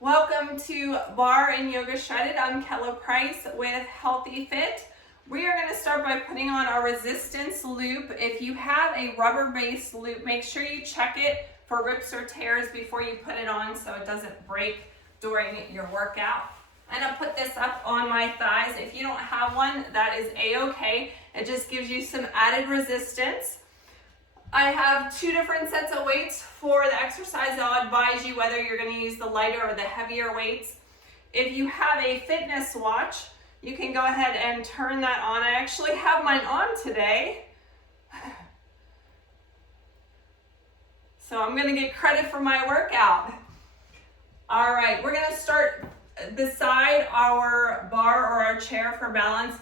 Welcome to Barre and Yoga Shredded. I'm Kella Price with Healthy Fit. We are going to start by putting on our resistance loop. If you have a rubber-based loop, make sure you check it for rips or tears before you put it on so it doesn't break during your workout. I'm going to put this up on my thighs. If you don't have one, that is a-okay. It just gives you some added resistance. I have two different sets of weights for the exercise. I'll advise you whether you're going to use the lighter or the heavier weights. If you have a fitness watch, you can go ahead and turn that on. I actually have mine on today. So I'm going to get credit for my workout. All right, we're going to start beside our bar or our chair for balance.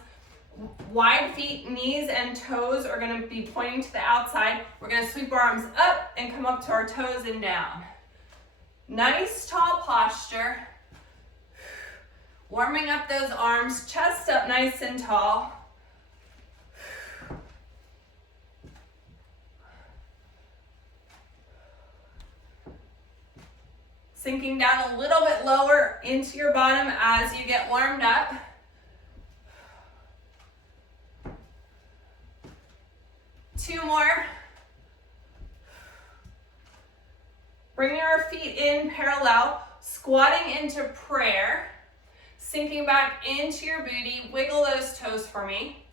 Wide feet, knees, and toes are going to be pointing to the outside. We're going to sweep our arms up and come up to our toes and down. Nice tall posture. Warming up those arms, chest up nice and tall. Sinking down a little bit lower into your bottom as you get warmed up. Two more. Bring your feet in parallel, squatting into prayer, sinking back into your booty. Wiggle those toes for me.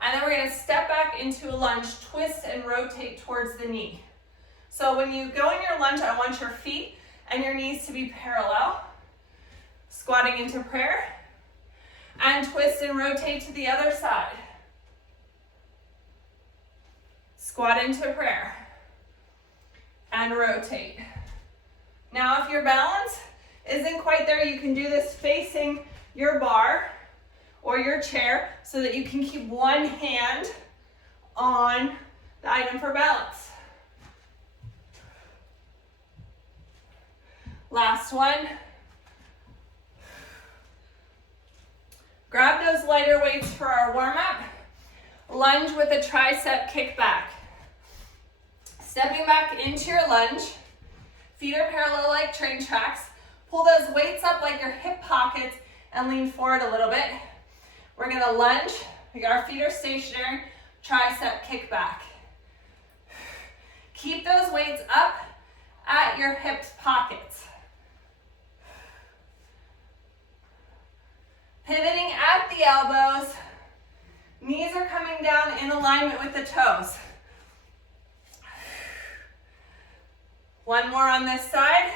And then we're going to step back into a lunge, twist and rotate towards the knee. So when you go in your lunge, I want your feet and your knees to be parallel. Squatting into prayer and twist and rotate to the other side. Squat into prayer and rotate. Now, if your balance isn't quite there, you can do this facing your bar or your chair so that you can keep one hand on the item for balance. Last one. Grab those lighter weights for our warm-up. Lunge with a tricep kickback. Stepping back into your lunge. Feet are parallel like train tracks. Pull those weights up like your hip pockets and lean forward a little bit. We're going to lunge. Our feet are stationary. Tricep kickback. Keep those weights up at your hips pockets. Pivoting at the elbows. Knees are coming down in alignment with the toes. One more on this side.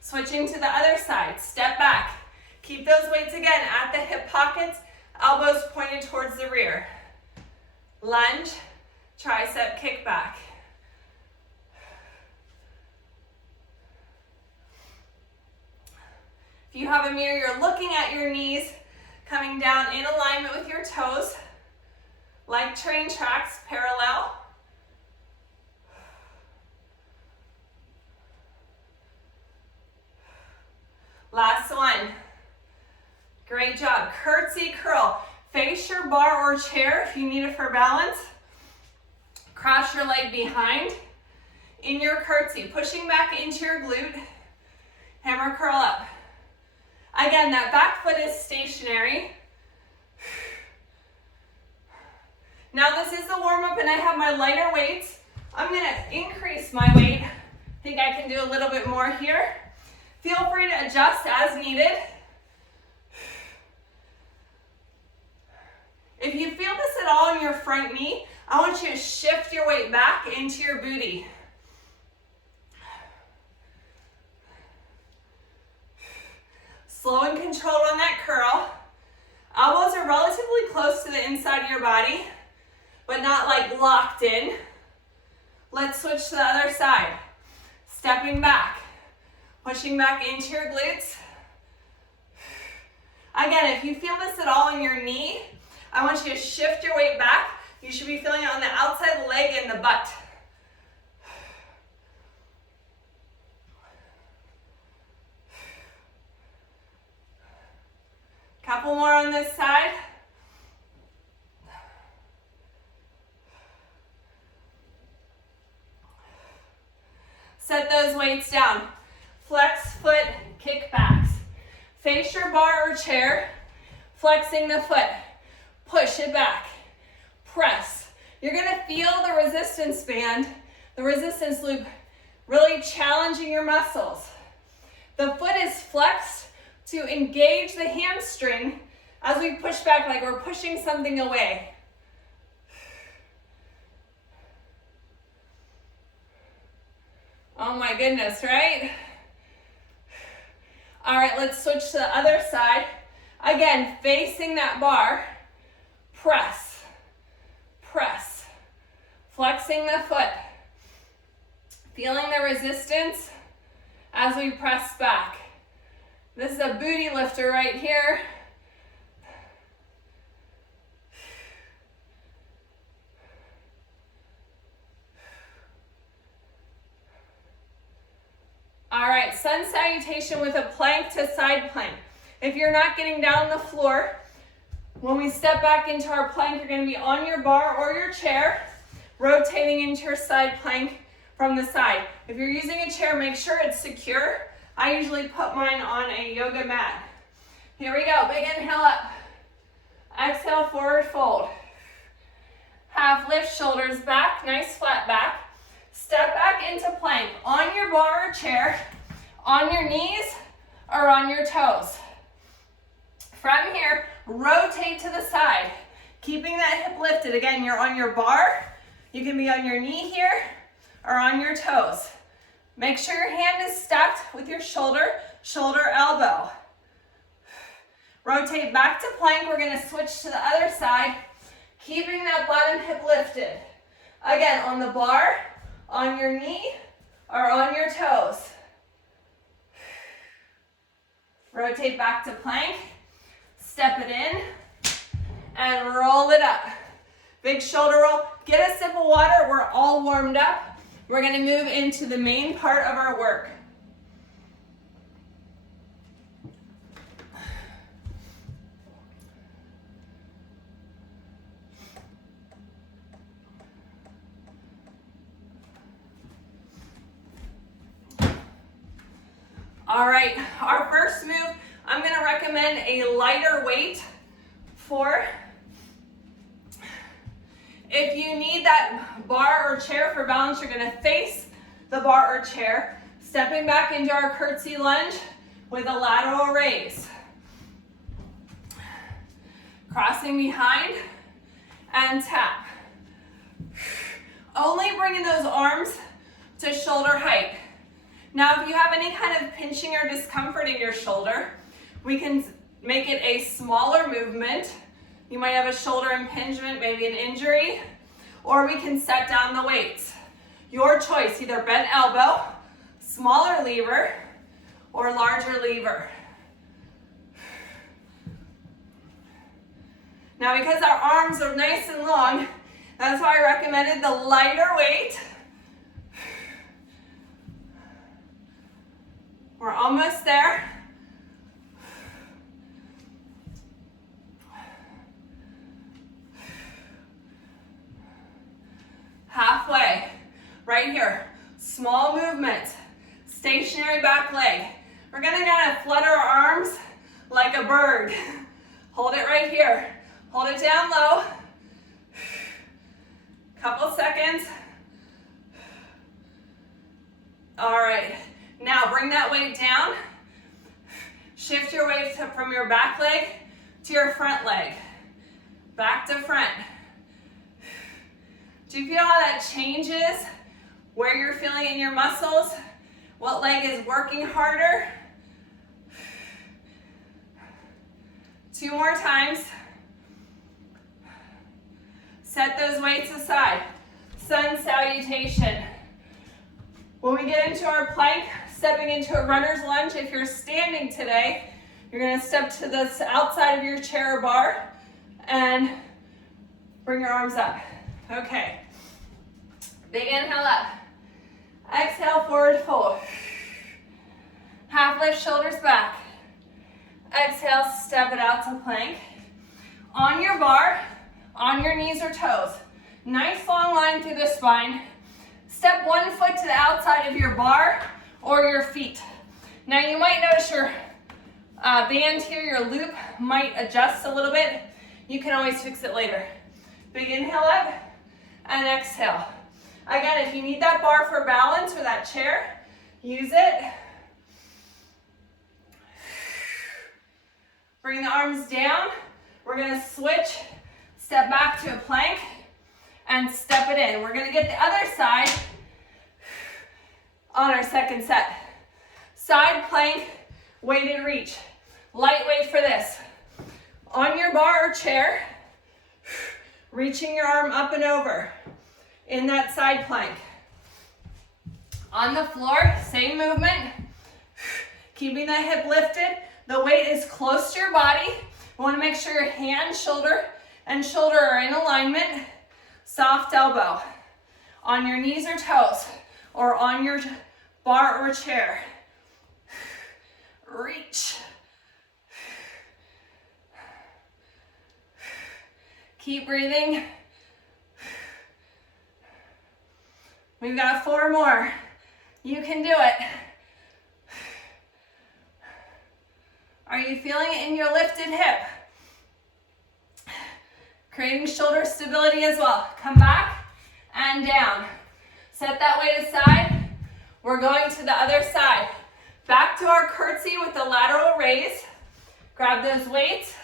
Switching to the other side. Step back. Keep those weights again at the hip pockets, elbows pointed towards the rear. Lunge, tricep kickback. If you have a mirror, you're looking at your knees, coming down in alignment with your toes, like train tracks, parallel. Last one. Great job. Curtsy curl. Face your bar or chair if you need it for balance. Cross your leg behind. In your curtsy, pushing back into your glute. Hammer curl up. Again, that back foot is stationary. Now this is the warm-up and I have my lighter weights. I'm going to increase my weight. I think I can do a little bit more here. Feel free to adjust as needed. If you feel this at all in your front knee, I want you to shift your weight back into your booty. Slow and controlled on that curl. Elbows are relatively close to the inside of your body, but not like locked in. Let's switch to the other side. Stepping back, pushing back into your glutes. Again, if you feel this at all in your knee, I want you to shift your weight back. You should be feeling it on the outside leg and the butt. Couple more on this side. Set those weights down. Flex foot, Kickbacks. Face your bar or chair, flexing the foot. Push it back. Press. You're going to feel the resistance band, the resistance loop, really challenging your muscles. The foot is flexed to engage the hamstring as we push back, like we're pushing something away. Oh my goodness, right? All right, let's switch to the other side. Again, facing that bar, press, press, flexing the foot, feeling the resistance as we press back. This is a booty lifter right here. All right, sun salutation with a plank to side plank. If you're not getting down on the floor, when we step back into our plank, you're going to be on your bar or your chair, rotating into your side plank from the side. If you're using a chair, make sure it's secure. I usually put mine on a yoga mat. Here we go, big inhale up. Exhale, forward fold. Half lift, shoulders back, nice flat back. Step back into plank on your bar or chair, on your knees or on your toes. From here, rotate to the side, keeping that hip lifted. Again, you're on your bar. You can be on your knee here or on your toes. Make sure your hand is stacked with your shoulder, elbow. Rotate back to plank. We're going to switch to the other side, keeping that bottom hip lifted. Again, on the bar, on your knee, or on your toes. Rotate back to plank, step it in, and roll it up. Big shoulder roll. Get a sip of water. We're all warmed up. We're going to move into the main part of our work. All right, our first move, I'm going to recommend a lighter weight for. If you need that bar or chair for balance, you're going to face the bar or chair, stepping back into our curtsy lunge with a lateral raise. Crossing behind and tap. Only bringing those arms to shoulder height. Now, if you have any kind of pinching or discomfort in your shoulder, we can make it a smaller movement. You might have a shoulder impingement, maybe an injury, or we can set down the weights. Your choice, either bent elbow, smaller lever, or larger lever. Now, because our arms are nice and long, that's why I recommended the lighter weight. We're almost there. Halfway, right here. Small movement, stationary back leg. We're gonna kind of flutter our arms like a bird. Hold it right here. Hold it down low. Couple seconds. All right, now bring that weight down. Shift your weight from your back leg to your front leg. Back to front. Do you feel how that changes where you're feeling in your muscles? What leg is working harder? 2 more times. Set those weights aside. Sun salutation. When we get into our plank, stepping into a runner's lunge, if you're standing today, you're going to step to the outside of your chair or bar and bring your arms up. Okay. Big inhale up. Exhale, forward fold. Half lift, shoulders back. Exhale, step it out to plank. On your bar, on your knees or toes. Nice long line through the spine. Step one foot to the outside of your bar or your feet. Now you might notice your band here, your loop might adjust a little bit. You can always fix it later. Big inhale up and exhale. Again, if you need that bar for balance or that chair, use it. Bring the arms down. We're gonna switch, step back to a plank and step it in. We're gonna get the other side on our second set. Side plank, weighted reach. Lightweight for this. On your bar or chair, reaching your arm up and over in that side plank. On the floor, same movement. Keeping the hip lifted. The weight is close to your body. You want to make sure your hand, shoulder, and shoulder are in alignment. Soft elbow on your knees or toes or on your bar or chair. Reach. Keep breathing. We've got 4 more. You can do it. Are you feeling it in your lifted hip? Creating shoulder stability as well. Come back and down. Set that weight aside. We're going to the other side. Back to our curtsy with the lateral raise. Grab those weights.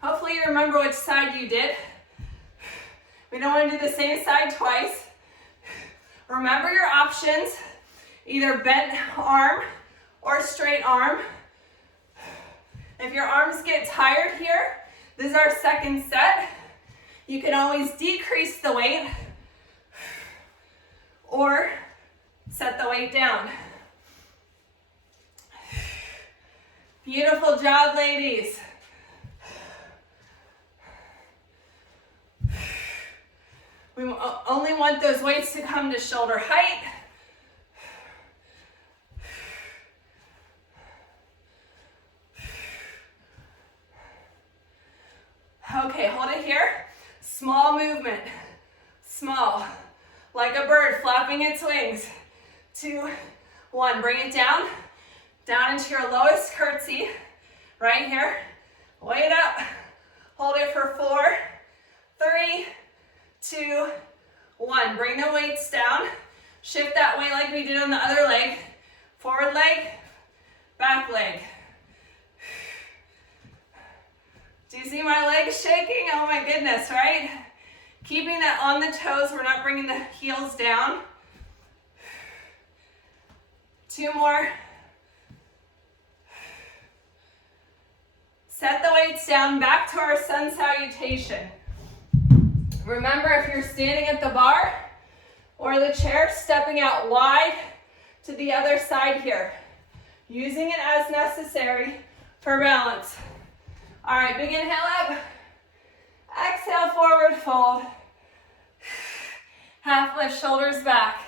Hopefully you remember which side you did. We don't want to do the same side twice. Remember your options. Either bent arm or straight arm. If your arms get tired here, this is our second set. You can always decrease the weight or set the weight down. Beautiful job, ladies. We only want those weights to come to shoulder height. Okay, hold it here. Small movement. Small. Like a bird flapping its wings. 2, 1. Bring it down. Down into your lowest curtsy. Right here. Weight up. Hold it for 4, 3, 2, 1. Bring the weights down. Shift that weight like we did on the other leg. Forward leg, back leg. Do you see my legs shaking? Oh my goodness, right? Keeping that on the toes. We're not bringing the heels down. 2 more. Set the weights down. Back to our sun salutation. Remember, if you're standing at the bar or the chair, stepping out wide to the other side here. Using it as necessary for balance. All right, big inhale up. Exhale, forward fold. Half lift, shoulders back.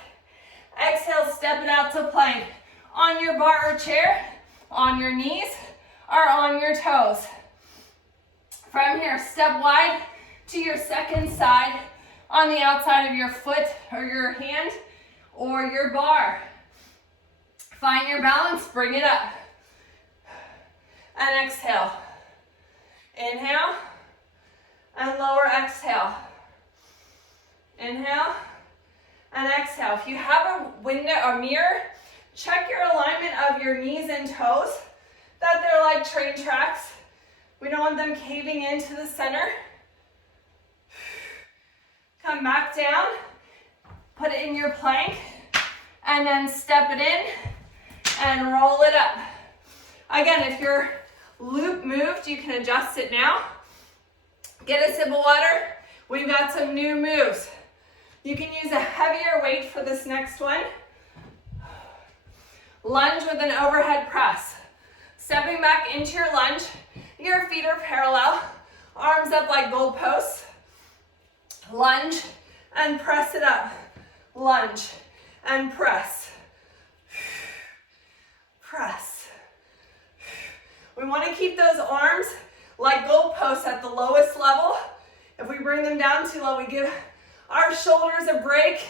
Exhale, step it out to plank. On your bar or chair, on your knees, or on your toes. From here, step wide to your second side on the outside of your foot or your hand or your bar. Find your balance, bring it up. And exhale. Inhale and lower, exhale. Inhale and exhale. If you have a window or mirror, check your alignment of your knees and toes, that they're like train tracks. We don't want them caving into the center. Come back down, put it in your plank, and then step it in and roll it up. Again, if your loop moved, you can adjust it now. Get a sip of water. We've got some new moves. You can use a heavier weight for this next one. Lunge with an overhead press. Stepping back into your lunge, your feet are parallel, arms up like goalposts. Lunge and press it up. Lunge and press. Press. We want to keep those arms like goalposts at the lowest level. If we bring them down too low, we give our shoulders a break.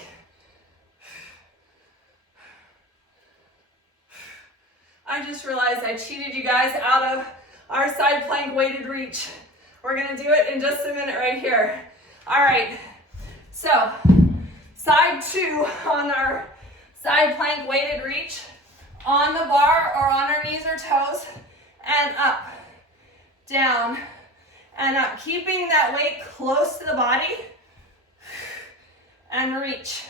I just realized I cheated you guys out of our side plank weighted reach. We're gonna do it in just a minute right here. All right, so side 2 on our side plank weighted reach, on the bar or on our knees or toes, and up, down, and up. Keeping that weight close to the body, and reach.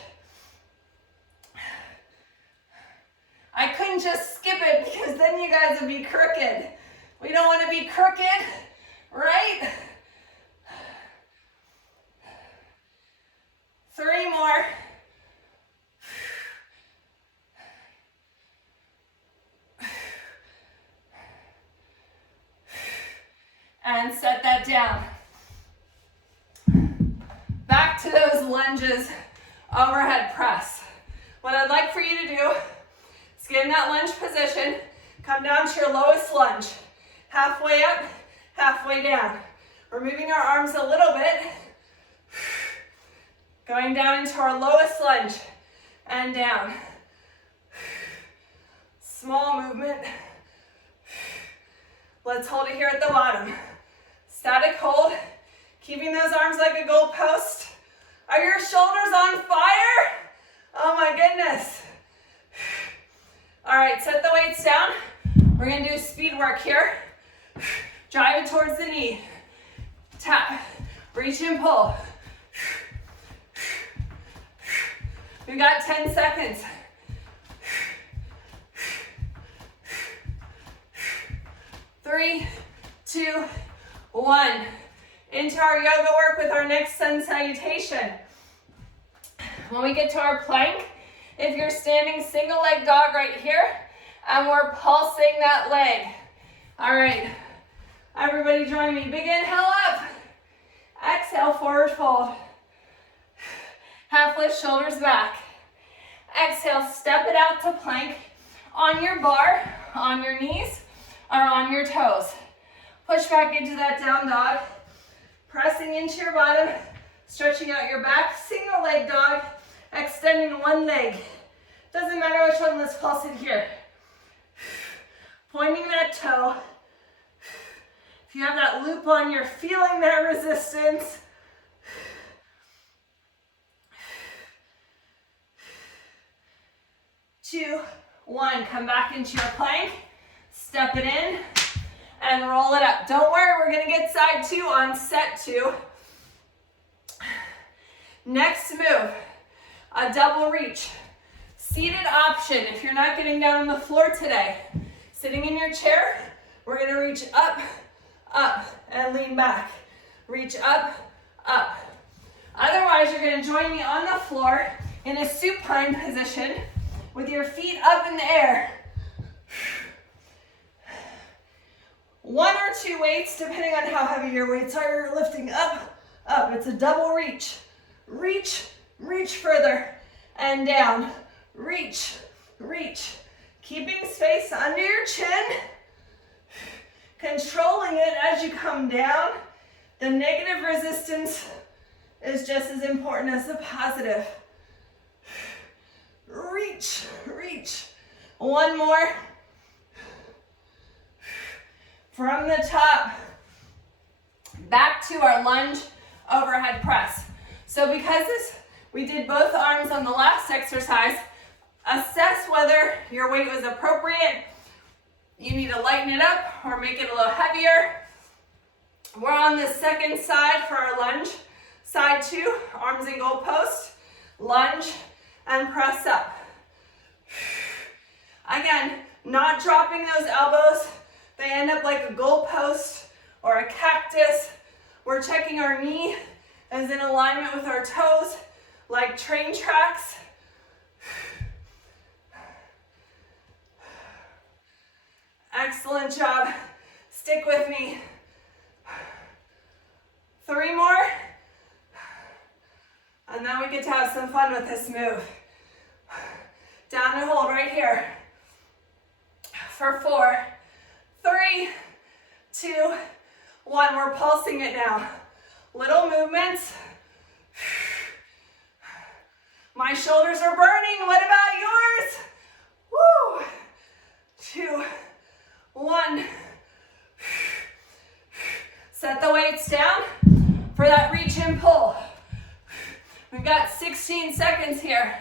I couldn't just skip it because then you guys would be crooked. We don't want to be crooked, right? 3 more. And set that down. Back to those lunges, overhead press. What I'd like for you to do is get in that lunge position, come down to your lowest lunge. Halfway up, halfway down. We're moving our arms a little bit, going down into our lowest lunge and down. Small movement. Let's hold it here at the bottom. Static hold, keeping those arms like a goalpost. Are your shoulders on fire? Oh my goodness. All right, set the weights down. We're gonna do speed work here. Drive it towards the knee. Tap, reach and pull. We got 10 seconds. 3, 2, 1. Into our yoga work with our next sun salutation. When we get to our plank, if you're standing single leg dog right here, and we're pulsing that leg. All right, everybody join me. Big inhale up. Exhale, forward fold. Half lift, shoulders back. Exhale, step it out to plank on your bar, on your knees, or on your toes. Push back into that down dog. Pressing into your bottom, stretching out your back. Single leg dog, extending one leg. Doesn't matter which one, let's pulse it here. Pointing that toe. If you have that loop on, you're feeling that resistance. Two, 1, come back into your plank, step it in, and roll it up. Don't worry, we're gonna get side 2 on set 2. Next move, a double reach. Seated option, if you're not getting down on the floor today. Sitting in your chair, we're gonna reach up, up, and lean back. Reach up, up. Otherwise, you're gonna join me on the floor in a supine position with your feet up in the air. 1 or 2 weights, depending on how heavy your weights are, you're lifting up, up. It's a double reach. Reach, reach further, and down. Reach, reach. Keeping space under your chin. Controlling it as you come down. The negative resistance is just as important as the positive. Reach, reach. 1 more. From the top, back to our lunge overhead press. So because we did both arms on the last exercise, assess whether your weight was appropriate. You need to lighten it up or make it a little heavier. We're on the second side for our lunge. Side 2, arms and goalpost, lunge and press up. Again, not dropping those elbows. They end up like a goalpost or a cactus. We're checking our knee is in alignment with our toes, like train tracks. Excellent job. Stick with me. 3 more. And then we get to have some fun with this move. Down and hold right here. For 4, 3, 2, 1. We're pulsing it now. Little movements. My shoulders are burning. What about yours? Woo! 2, 1. Set the weights down for that reach and pull. We've got 16 seconds here.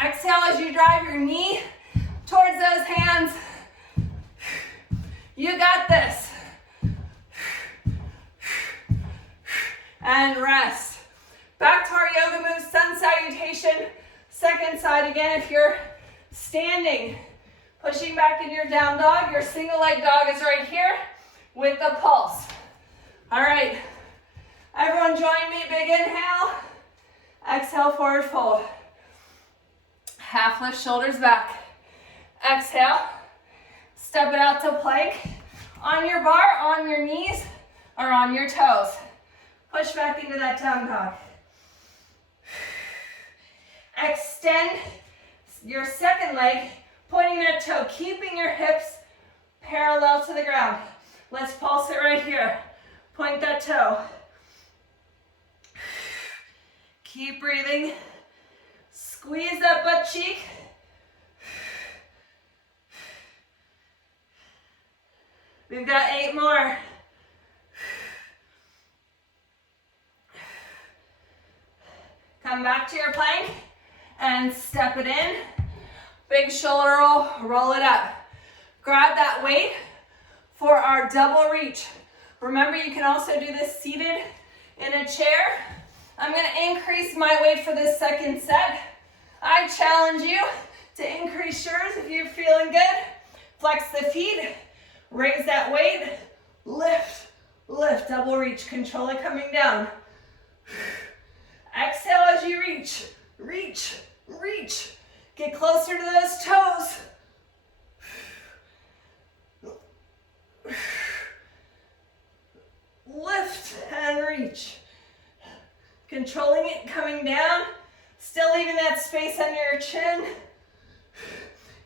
Exhale as you drive your knee towards those hands. You got this. And rest. Back to our yoga move, sun salutation. Second side again. If you're standing, pushing back into your down dog, your single leg dog is right here with the pulse. All right, everyone join me. Big inhale. Exhale, forward fold. Half lift, shoulders back. Exhale. Step it out to plank. On your bar, on your knees, or on your toes. Push back into that down dog. Extend your second leg, pointing that toe, keeping your hips parallel to the ground. Let's pulse it right here. Point that toe. Keep breathing. Squeeze that butt cheek. We've got 8 more. Come back to your plank and step it in. Big shoulder roll, roll it up. Grab that weight for our double reach. Remember, you can also do this seated in a chair. I'm gonna increase my weight for this second set. I challenge you to increase yours if you're feeling good. Flex the feet, raise that weight, lift, lift, double reach. Control it coming down. Exhale as you reach, reach, reach. Get closer to those toes. Lift and reach. Controlling it coming down. Still leaving that space under your chin.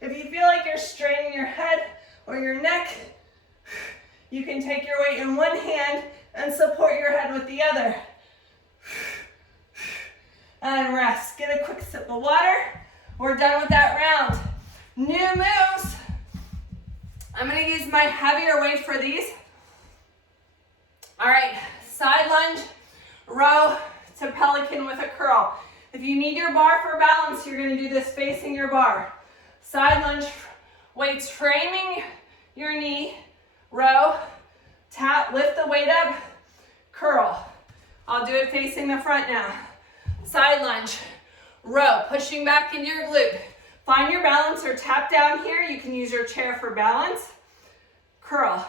If you feel like you're straining your head or your neck, you can take your weight in one hand and support your head with the other. And rest. Get a quick sip of water. We're done with that round. New moves. I'm going to use my heavier weight for these. All right, side lunge, row to Pelican with a curl. If you need your bar for balance, you're going to do this facing your bar. Side lunge, weights framing your knee, row, tap, lift the weight up, curl. I'll do it facing the front now. Side lunge, row, pushing back into your glute. Find your balance or tap down here. You can use your chair for balance. Curl.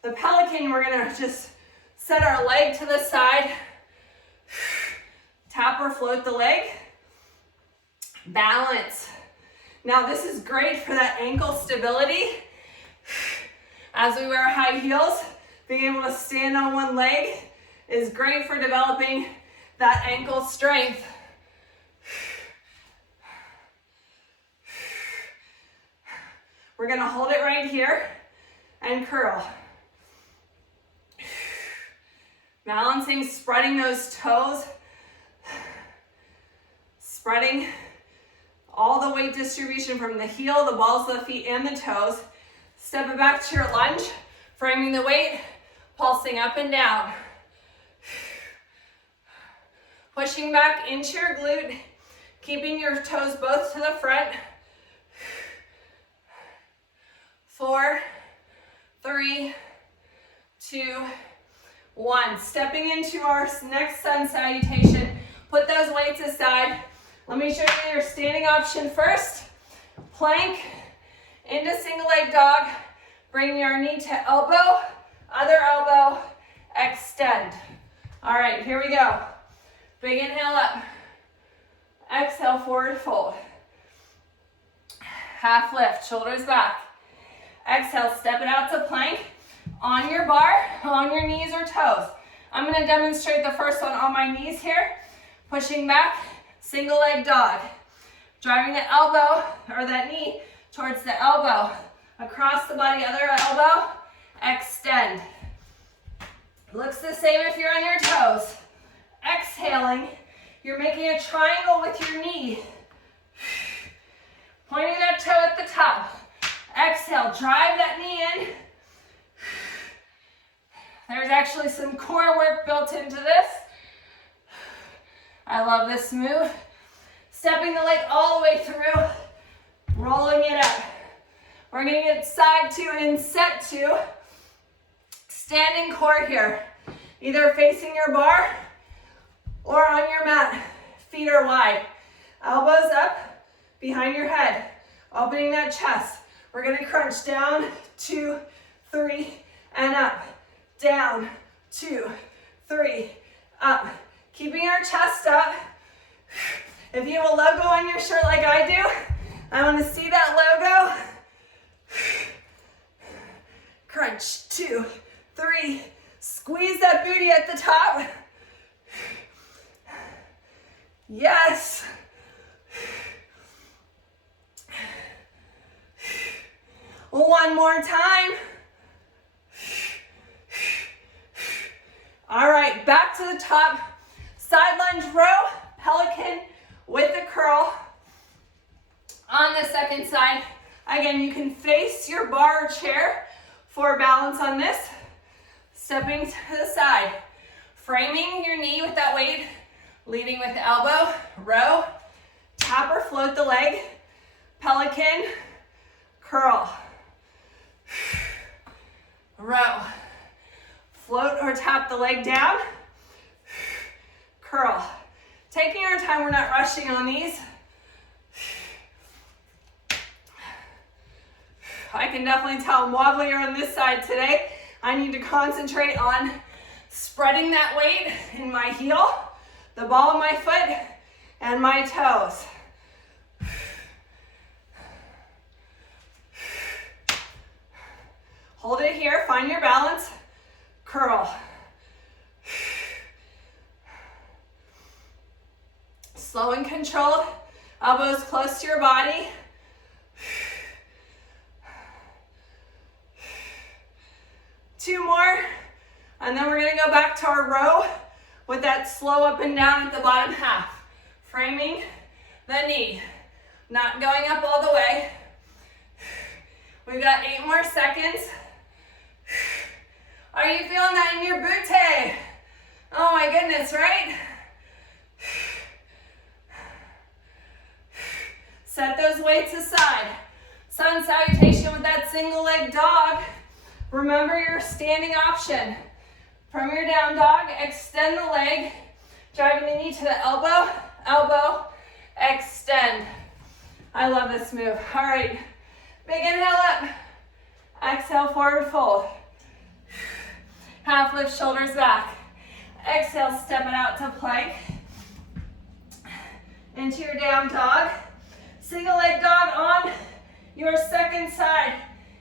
The Pelican, we're gonna just set our leg to the side. Tap or float the leg. Balance. Now this is great for that ankle stability. As we wear high heels, being able to stand on one leg is great for developing that ankle strength. We're gonna hold it right here and curl. Balancing, spreading those toes. Spreading all the weight distribution from the heel, the balls of the feet, and the toes. Step it back to your lunge, framing the weight, pulsing up and down. Pushing back into your glute, keeping your toes both to the front. 4, 3, 2, 1. Stepping into our next sun salutation. Put those weights aside. Let me show you your standing option first. Plank into single leg dog. Bring your knee to elbow, other elbow, extend. All right, here we go. Big inhale up. Exhale, forward fold. Half lift, shoulders back. Exhale, step it out to plank. On your bar, on your knees or toes. I'm gonna demonstrate the first one on my knees here. Pushing back, single leg dog. Driving the elbow, or that knee, towards the elbow. Across the body, other elbow, extend. Looks the same if you're on your toes. Exhaling, you're making a triangle with your knee. Pointing that toe at the top. Exhale, drive that knee in. There's actually some core work built into this. I love this move. Stepping the leg all the way through, rolling it up. We're gonna get side two and set two. Standing core here. Either facing your bar or on your mat. Feet are wide. Elbows up behind your head. Opening that chest. We're gonna crunch down, 2, 3, and up. Down, 2, 3, up. Keeping our chest up. If you have a logo on your shirt like I do, I want to see that logo. Crunch, 2, 3. Squeeze that booty at the top. Yes. One more time. All right, back to the top. Side lunge row, Pelican with a curl. On the second side, again, you can face your bar or chair for balance on this. Stepping to the side, framing your knee with that weight, leading with the elbow, row, tap or float the leg, Pelican, curl, row, float or tap the leg down, curl. Taking our time, we're not rushing on these. I can definitely tell I'm wobblier on this side today. I need to concentrate on spreading that weight in my heel, the ball of my foot, and my toes. Hold it here, find your balance, curl. Slow and controlled, elbows close to your body. Two more, and then we're gonna go back to our row with that slow up and down at the bottom half. Framing the knee, not going up all the way. We've got 8 more seconds. Are you feeling that in your booty? Oh my goodness, right? Set those weights aside. Sun salutation with that single leg dog. Remember your standing option. From your down dog, extend the leg, driving the knee to the elbow, elbow, extend. I love this move. All right, big inhale up. Exhale, forward fold. Half lift, shoulders back. Exhale, step it out to plank. Into your down dog. Single leg dog on your second side.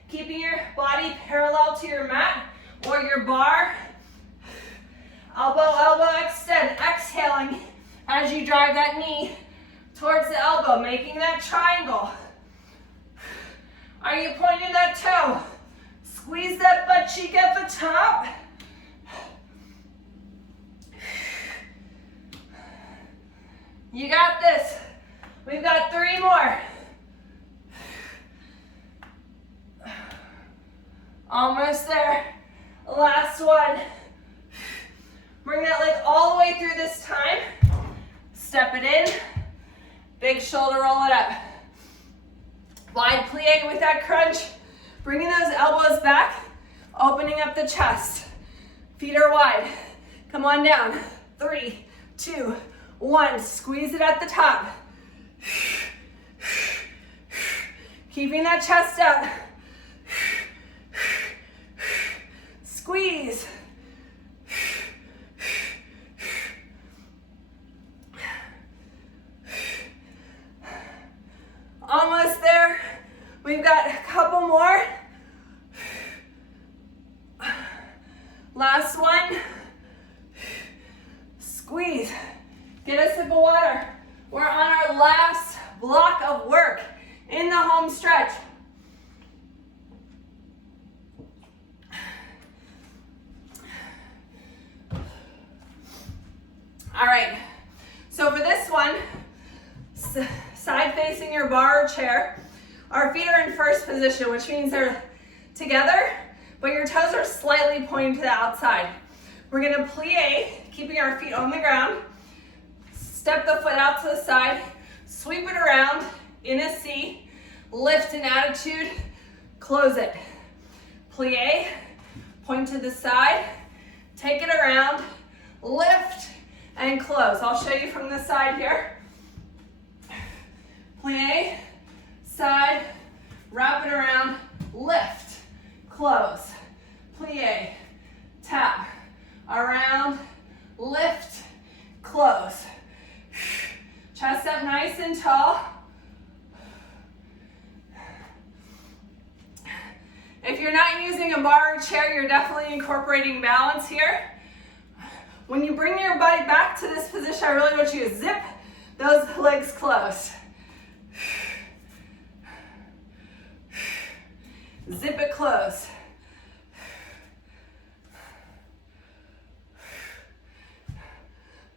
Keeping your body parallel to your mat or your bar. Elbow, elbow, extend. Exhaling as you drive that knee towards the elbow, making that triangle. Are you pointing that toe? Squeeze that butt cheek at the top. You got this. We've got 3 more. Almost there. Last one. Bring that leg all the way through this time. Step it in. Big shoulder, roll it up. Wide plie with that crunch. Bringing those elbows back. Opening up the chest. Feet are wide. Come on down. 3, 2, 1. Squeeze it at the top. Keeping that chest up. Squeeze. Almost there. We've got a couple more. Last one. Squeeze. Get a sip of water. We're on our last block of work in the home stretch. All right, so for this one, side facing your bar or chair. Our feet are in first position, which means they're together, but your toes are slightly pointing to the outside. We're gonna plie, keeping our feet on the ground. Step the foot out to the side, sweep it around in a C, lift in attitude, close it. Plie, point to the side, take it around, lift, and close. I'll show you from the side here. Plie, side, wrap it around, lift, close. Plie, tap, around, lift, close. Chest up nice and tall. If you're not using a bar or chair, you're definitely incorporating balance here. When you bring your body back to this position, I really want you to zip those legs closed. Zip it close.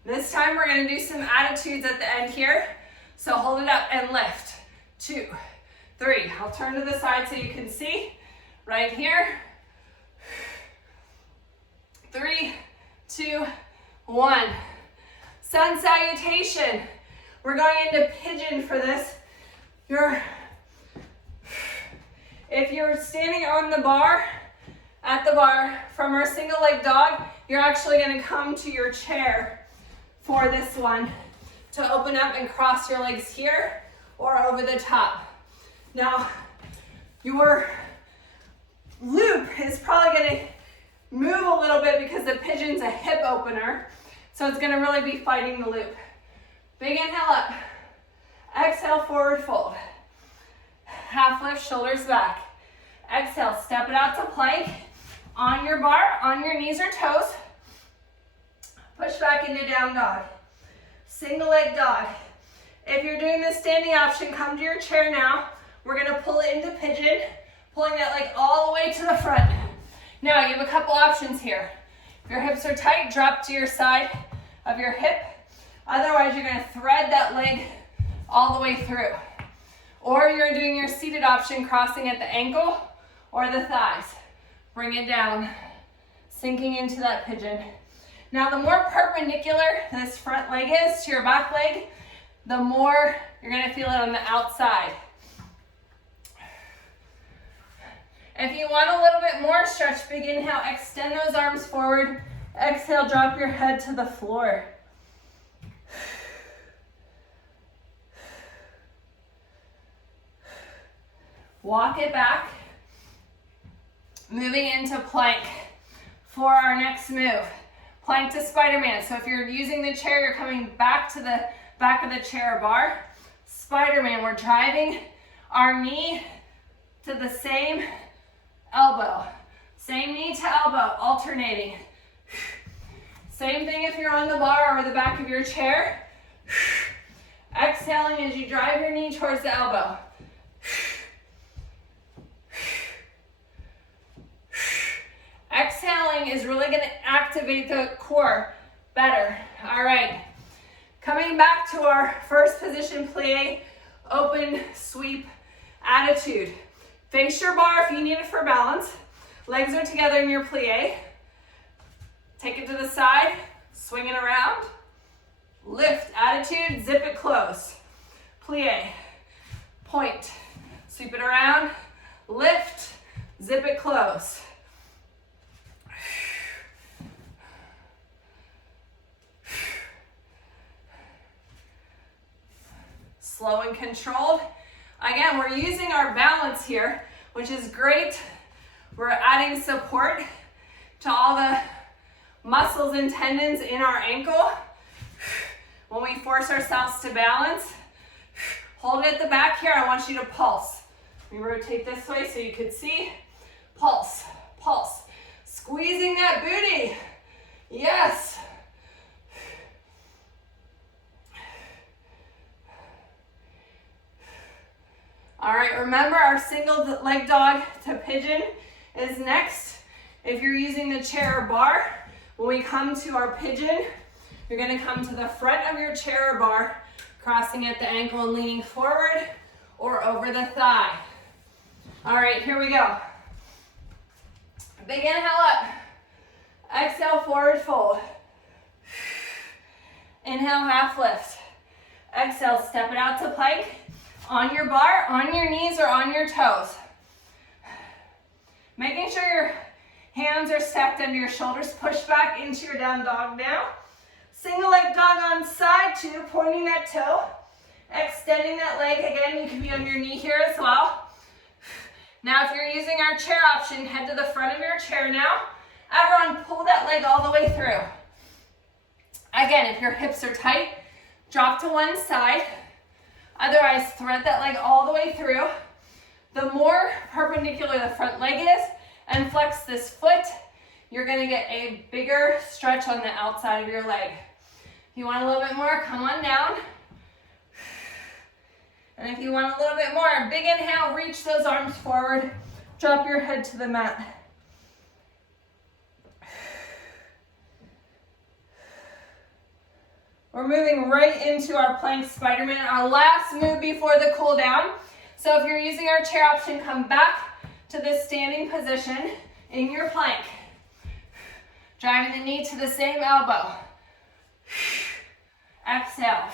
This time we're going to do some attitudes at the end here. So hold it up and lift. 2, 3. I'll turn to the side so you can see. Right here. 3, 2, 1. Sun salutation. We're going into pigeon for this. If you're standing on the bar, at the bar, from our single leg dog, you're actually going to come to your chair for this one to open up and cross your legs here or over the top. Now, your loop is probably going to move a little bit because the pigeon's a hip opener, so it's going to really be fighting the loop. Big inhale up. Exhale, forward fold. Half lift, shoulders back. Exhale, step it out to plank. On your bar, on your knees or toes. Push back into down dog. Single leg dog. If you're doing the standing option, come to your chair now. We're gonna pull it into pigeon, pulling that leg all the way to the front. Now you have a couple options here. If your hips are tight, drop to your side of your hip. Otherwise, you're gonna thread that leg all the way through. Or you're doing your seated option, crossing at the ankle or the thighs. Bring it down, sinking into that pigeon. Now, the more perpendicular this front leg is to your back leg, the more you're gonna feel it on the outside. If you want a little bit more stretch, big inhale, extend those arms forward. Exhale, drop your head to the floor. Walk it back. Moving into plank for our next move. Plank to Spiderman. So if you're using the chair, you're coming back to the back of the chair or bar. Spiderman, we're driving our knee to the same elbow. Same knee to elbow, alternating. Same thing if you're on the bar or the back of your chair. Exhaling as you drive your knee towards the elbow. Exhaling is really going to activate the core better. All right. Coming back to our first position, plie, open, sweep, attitude. Face your bar if you need it for balance. Legs are together in your plie. Take it to the side, swing it around. Lift, attitude, zip it close. Plie, point, sweep it around. Lift, zip it close. Slow and controlled. Again, we're using our balance here, which is great. We're adding support to all the muscles and tendons in our ankle. When we force ourselves to balance, hold it at the back here. I want you to pulse. We rotate this way so you could see. Pulse, pulse. Squeezing that booty. Yes. All right, remember our single leg dog to pigeon is next. If you're using the chair or bar, when we come to our pigeon, you're gonna come to the front of your chair or bar, crossing at the ankle and leaning forward or over the thigh. All right, here we go. Big inhale up. Exhale, forward fold. Inhale, half lift. Exhale, step it out to plank. On your bar, on your knees, or on your toes. Making sure your hands are stacked under your shoulders. Push back into your down dog now. Single leg dog on side two, pointing that toe. Extending that leg. Again, you can be on your knee here as well. Now, if you're using our chair option, head to the front of your chair now. Everyone, pull that leg all the way through. Again, if your hips are tight, drop to one side. Otherwise, thread that leg all the way through. The more perpendicular the front leg is and flex this foot, you're going to get a bigger stretch on the outside of your leg. If you want a little bit more, come on down. And if you want a little bit more, big inhale, reach those arms forward, drop your head to the mat. We're moving right into our plank Spiderman, our last move before the cool down. So if you're using our chair option, come back to this standing position in your plank. Driving the knee to the same elbow. Exhale.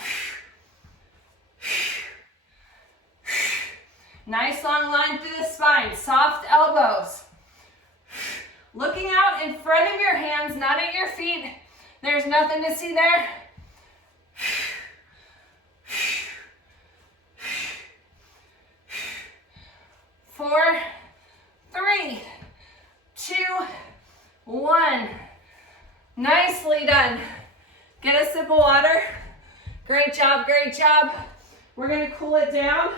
Nice long line through the spine, soft elbows. Looking out in front of your hands, not at your feet. There's nothing to see there. 4, 3, 2, 1. Nicely done. Get a sip of water. Great job, great job. We're gonna cool it down.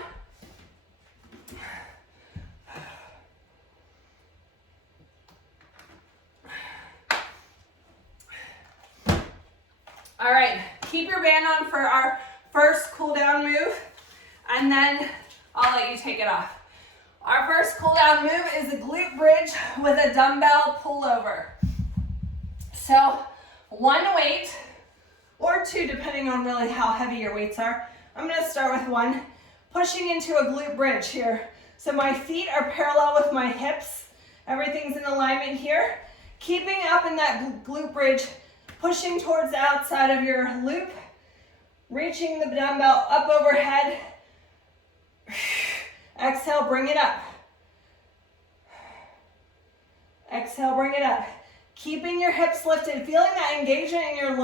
All right, keep your band on for our first cool down move, and then I'll let you take it off. Our first cool down move is a glute bridge with a dumbbell pullover. So 1 weight, or 2 depending on really how heavy your weights are. I'm gonna start with 1, pushing into a glute bridge here. So my feet are parallel with my hips. Everything's in alignment here. Keeping up in that glute bridge, pushing towards the outside of your loop, reaching the dumbbell up overhead. Exhale, bring it up. Exhale, bring it up. Keeping your hips lifted, feeling that engagement in your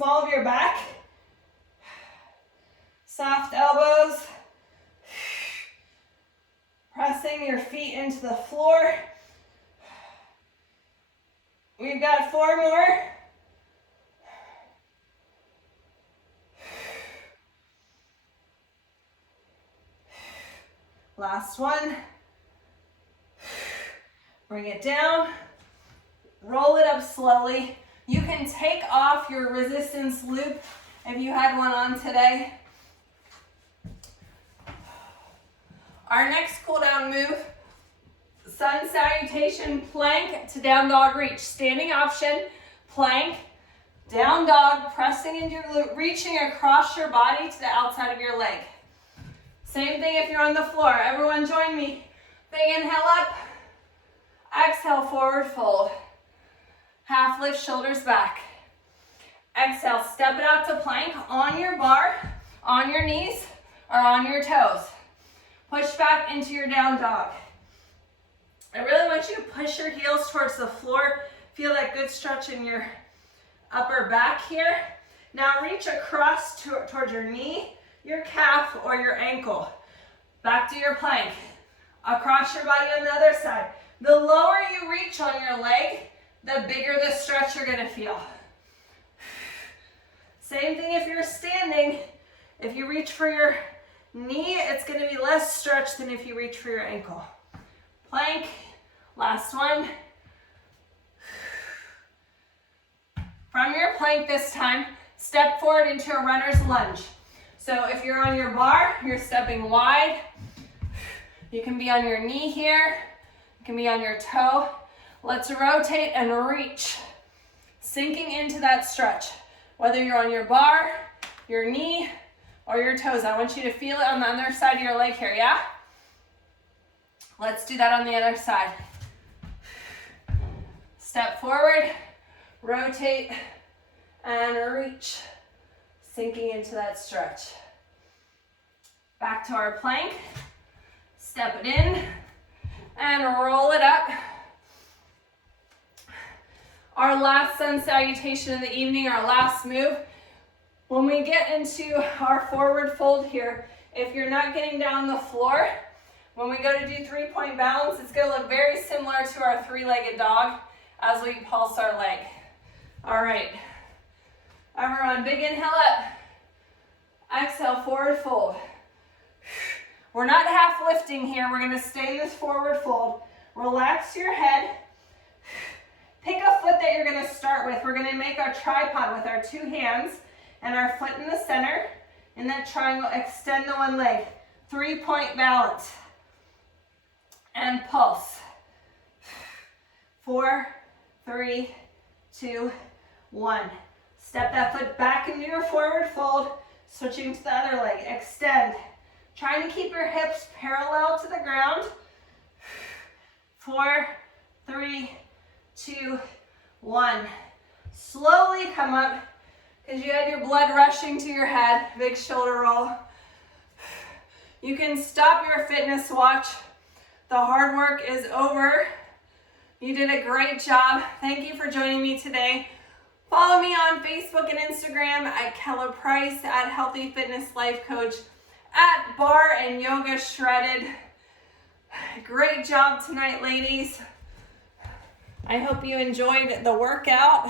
small of your back. Soft elbows. Pressing your feet into the floor. We've got 4 more. Last one. Bring it down. Roll it up slowly. You can take off your resistance loop if you had one on today. Our next cool down move, sun salutation, plank to down dog reach. Standing option, plank, down dog, pressing into your glute, reaching across your body to the outside of your leg. Same thing if you're on the floor. Everyone join me. Big inhale up. Exhale, forward fold. Half lift, shoulders back. Exhale, step it out to plank on your bar, on your knees, or on your toes. Push back into your down dog. I really want you to push your heels towards the floor. Feel that good stretch in your upper back here. Now reach across towards your knee, your calf, or your ankle. Back to your plank. Across your body on the other side. The lower you reach on your leg, the bigger the stretch you're gonna feel. Same thing if you're standing. If you reach for your knee, it's gonna be less stretch than if you reach for your ankle. Plank, last one. From your plank this time, step forward into a runner's lunge. So if you're on your bar, you're stepping wide. You can be on your knee here. You can be on your toe. Let's rotate and reach. Sinking into that stretch. Whether you're on your bar, your knee or your toes. I want you to feel it on the other side of your leg here, yeah? Let's do that on the other side. Step forward, rotate, and reach, sinking into that stretch. Back to our plank. Step it in and roll it up. Our last sun salutation of the evening, our last move. When we get into our forward fold here, if you're not getting down the floor, when we go to do 3-point balance, it's going to look very similar to our 3-legged dog as we pulse our leg. All right, everyone, big inhale up. Exhale, forward fold. We're not half lifting here. We're going to stay in this forward fold. Relax your head. Pick a foot that you're going to start with. We're going to make our tripod with our 2 hands and our foot in the center. In that triangle, extend the one leg. 3-point balance. And pulse. 4, 3, 2, 1. Step that foot back into your forward fold, switching to the other leg. Extend. Trying to keep your hips parallel to the ground. 4, 3, 2, 1. Slowly come up because you had your blood rushing to your head. Big shoulder roll. You can stop your fitness watch. The hard work is over. You did a great job. Thank you for joining me today. Follow me on Facebook and Instagram at Kella Price, at Healthy Fitness Life Coach, at Barre and Yoga Shredded. Great job tonight, ladies. I hope you enjoyed the workout.